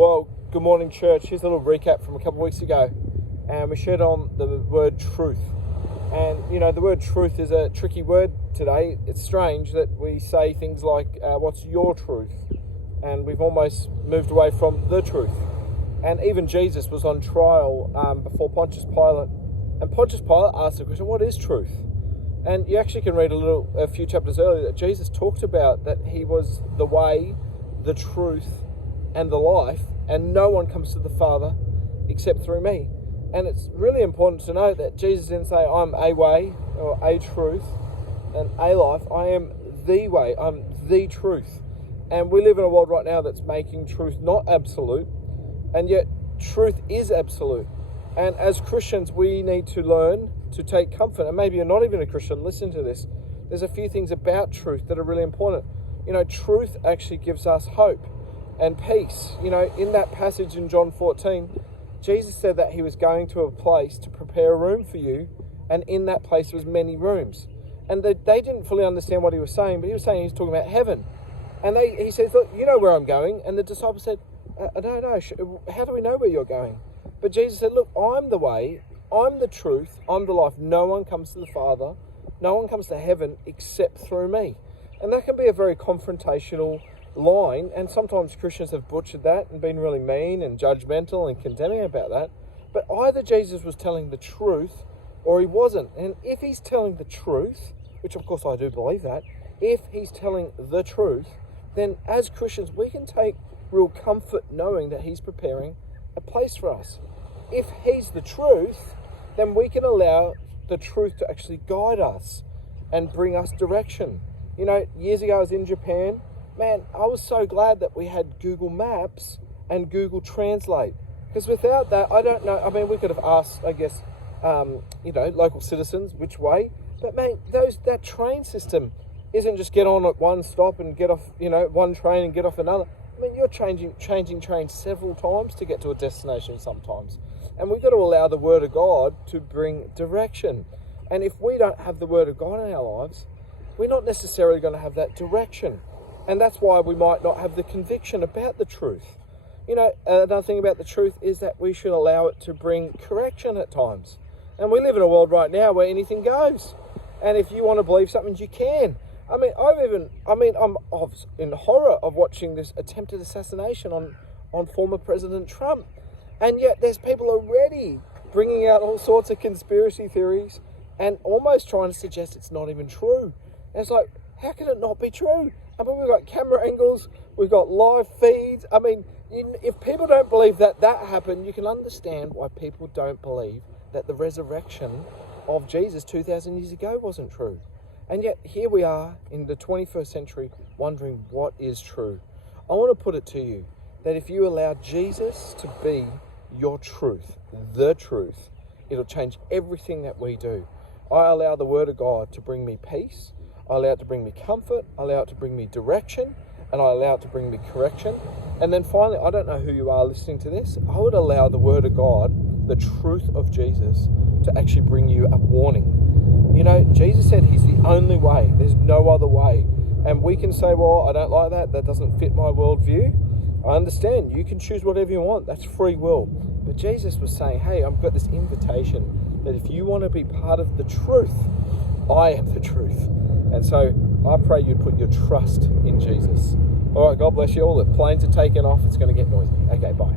Well, good morning, church. Here's a little recap from a couple of weeks ago. And we shared on the word truth. And, the word truth is a tricky word today. It's strange that we say things like, what's your truth? And we've almost moved away from the truth. And even Jesus was on trial before Pontius Pilate. And Pontius Pilate asked the question, what is truth? And you actually can read a few chapters earlier that Jesus talked about that he was the way, the truth, and the life, and no one comes to the Father except through me. And it's really important to note that Jesus didn't say, I'm a way, or a truth, and a life. I am the way, I'm the truth. And we live in a world right now that's making truth not absolute, and yet truth is absolute. And as Christians, we need to learn to take comfort. And maybe you're not even a Christian, listen to this. There's a few things about truth that are really important. Truth actually gives us hope and peace. In that passage in John 14, Jesus said that he was going to a place to prepare a room for you, and in that place was many rooms. And they didn't fully understand what he was saying, but he was saying he's talking about heaven. And he said, look, you know where I'm going. And the disciples said, I don't know. How do we know where you're going? But Jesus said, look, I'm the way, I'm the truth, I'm the life. No one comes to the Father, no one comes to heaven except through me. And that can be a very confrontational line, and sometimes Christians have butchered that and been really mean and judgmental and condemning about that. But either Jesus was telling the truth or he wasn't. And if he's telling the truth, which of course I do believe that, if he's telling the truth, then as Christians we can take real comfort knowing that he's preparing a place for us. If he's the truth, then we can allow the truth to actually guide us and bring us direction. Years ago I was in Japan. Man, I was so glad that we had Google Maps and Google Translate. Because without that, I don't know. I mean, we could have asked, I guess, local citizens which way. But man, that train system isn't just get on at one stop and get off, one train and get off another. I mean, you're changing trains several times to get to a destination sometimes. And we've got to allow the Word of God to bring direction. And if we don't have the Word of God in our lives, we're not necessarily going to have that direction. And that's why we might not have the conviction about the truth. Another thing about the truth is that we should allow it to bring correction at times. And we live in a world right now where anything goes. And if you want to believe something, you can. I'm in horror of watching this attempted assassination on former President Trump. And yet there's people already bringing out all sorts of conspiracy theories and almost trying to suggest it's not even true. And it's like, how can it not be true? I mean, we've got camera angles, we've got live feeds. I mean, if people don't believe that happened, you can understand why people don't believe that the resurrection of Jesus 2,000 years ago wasn't true. And yet here we are in the 21st century wondering what is true. I want to put it to you that if you allow Jesus to be your truth, the truth, it'll change everything that we do. I allow the Word of God to bring me peace. I allow it to bring me comfort, I allow it to bring me direction, and I allow it to bring me correction. And then finally, I don't know who you are listening to this, I would allow the Word of God, the truth of Jesus, to actually bring you a warning. Jesus said he's the only way, there's no other way. And we can say, well, I don't like that doesn't fit my worldview. I understand, you can choose whatever you want, that's free will. But Jesus was saying, hey, I've got this invitation that if you want to be part of the truth, I am the truth. And so I pray you'd put your trust in Jesus. All right, God bless you all. The planes are taking off. It's going to get noisy. Okay, bye.